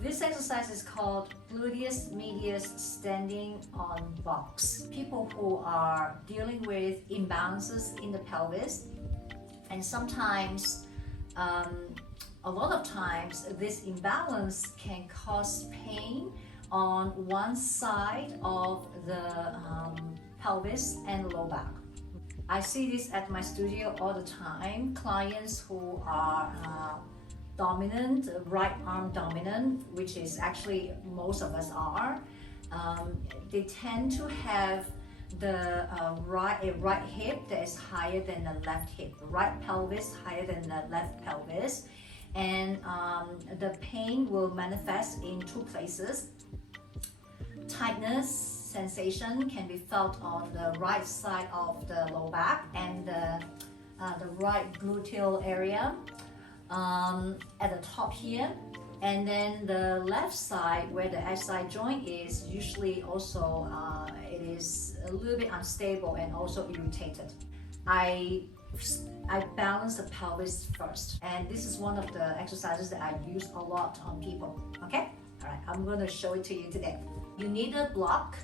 This exercise is called Glutes Medius Standing on box. People who are dealing with imbalances in the pelvis, and sometimes, a lot of times, this imbalance can cause pain on one side of the pelvis and low back. I see this at my studio all the time. Clients who are dominant, right arm dominant, which is actually most of us are, they tend to have the right hip that is higher than the left hip, right pelvis higher than the left pelvis, and the pain will manifest in two places. Tightness sensation can be felt on the right side of the low back and the right gluteal area at the top here, and then the left side where the SI joint is usually also it is a little bit unstable and also irritated. I balance the pelvis first, and this is one of the exercises that I use a lot on people. Okay, all right, I'm going to show it to you today. You need a block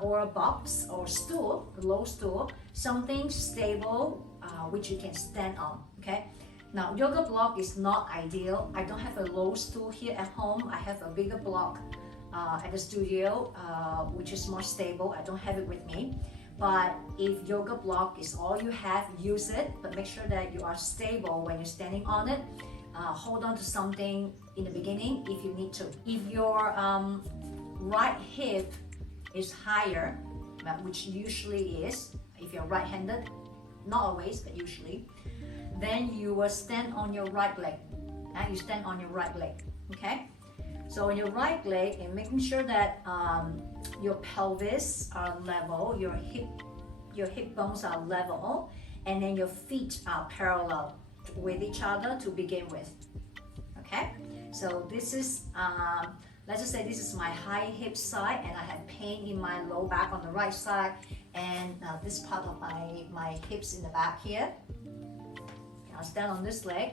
or a box or stool, a low stool, something stable which you can stand on. Okay. Now, yoga block is not ideal. I don't have a low stool here at home. I have a bigger block at the studio, which is more stable. I don't have it with me. But if yoga block is all you have, use it. But make sure that you are stable when you're standing on it. Hold on to something in the beginning if you need to. If your right hip is higher, which usually is, if you're right-handed, not always, but usually, then you will stand on your right leg. You stand on your right leg, okay? So on your right leg, and making sure that your pelvis are level, your hip bones are level, and then your feet are parallel with each other to begin with, okay? So this is, let's just say this is my high hip side, and I have pain in my low back on the right side, and this part of my hips in the back here. I'll stand on this leg.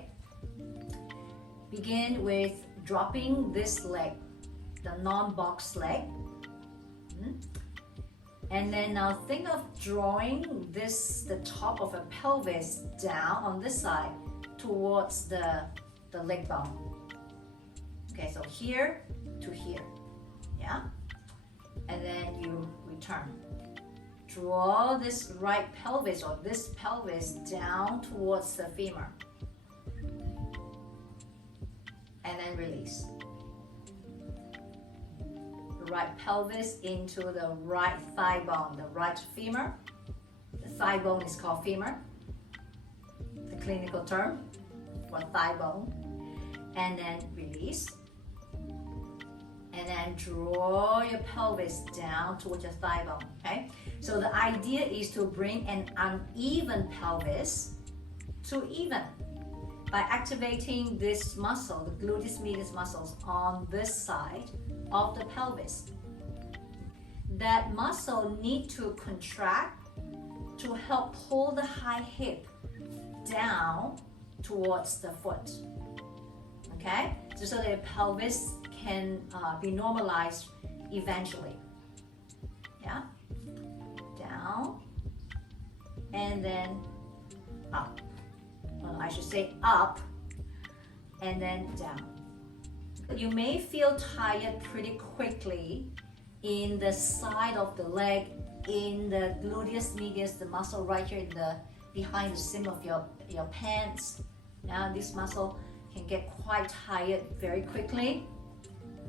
Begin with dropping this leg, the non-box leg. And then now think of drawing the top of a pelvis down on this side towards the leg bone. Okay, so here to here, yeah? And then you return. Draw this right pelvis or this pelvis down towards the femur. And then release. The right pelvis into the right thigh bone, the right femur. The thigh bone is called femur, the clinical term for thigh bone. And then release. And then draw your pelvis down towards your thigh bone, okay? So the idea is to bring an uneven pelvis to even by activating this muscle, the gluteus medius muscles on this side of the pelvis. That muscle needs to contract to help pull the high hip down towards the foot, okay? So that the pelvis can be normalized eventually. Yeah? Down and then up. Well, I should say up and then down. You may feel tired pretty quickly in the side of the leg, in the gluteus medius, the muscle right here in the behind the seam of your pants. Now this muscle can get quite tired very quickly.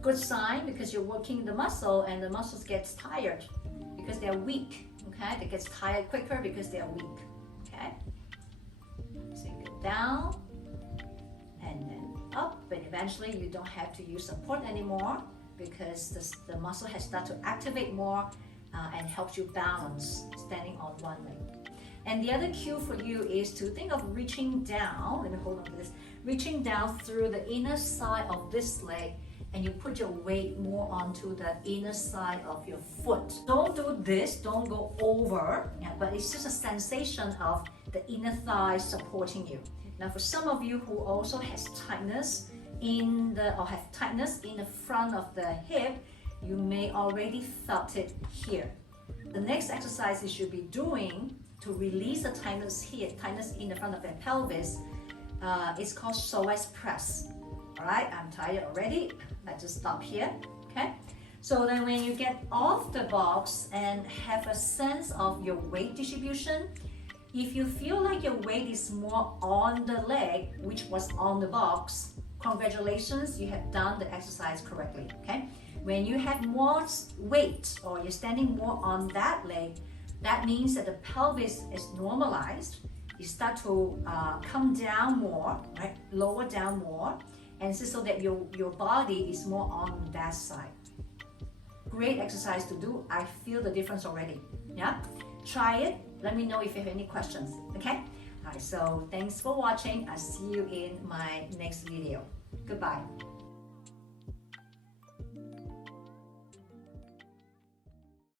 Good sign, because you're working the muscle and the muscles gets tired because they're weak, okay? They get tired quicker because they're weak, okay? So you go down and then up, but eventually you don't have to use support anymore because the muscle has started to activate more and helps you balance standing on one leg. And the other cue for you is to think of reaching down, let me hold on to this, reaching down through the inner side of this leg, and you put your weight more onto the inner side of your foot. Don't do this, don't go over, but it's just a sensation of the inner thigh supporting you. Now for some of you who also has tightness or have tightness in the front of the hip, you may already felt it here. The next exercise you should be doing to release the tightness here, tightness in the front of the pelvis, is called Psoas Press. All right, I'm tired already. Let's just stop here, okay? So then when you get off the box and have a sense of your weight distribution, if you feel like your weight is more on the leg, which was on the box, congratulations, you have done the exercise correctly, okay? When you have more weight or you're standing more on that leg, that means that the pelvis is normalized. You start to come down more, right? Lower down more, and so that your body is more on that side. Great exercise to do. I feel the difference already. Yeah, try it. Let me know if you have any questions. Okay. All right. So thanks for watching. I'll see you in my next video. Goodbye.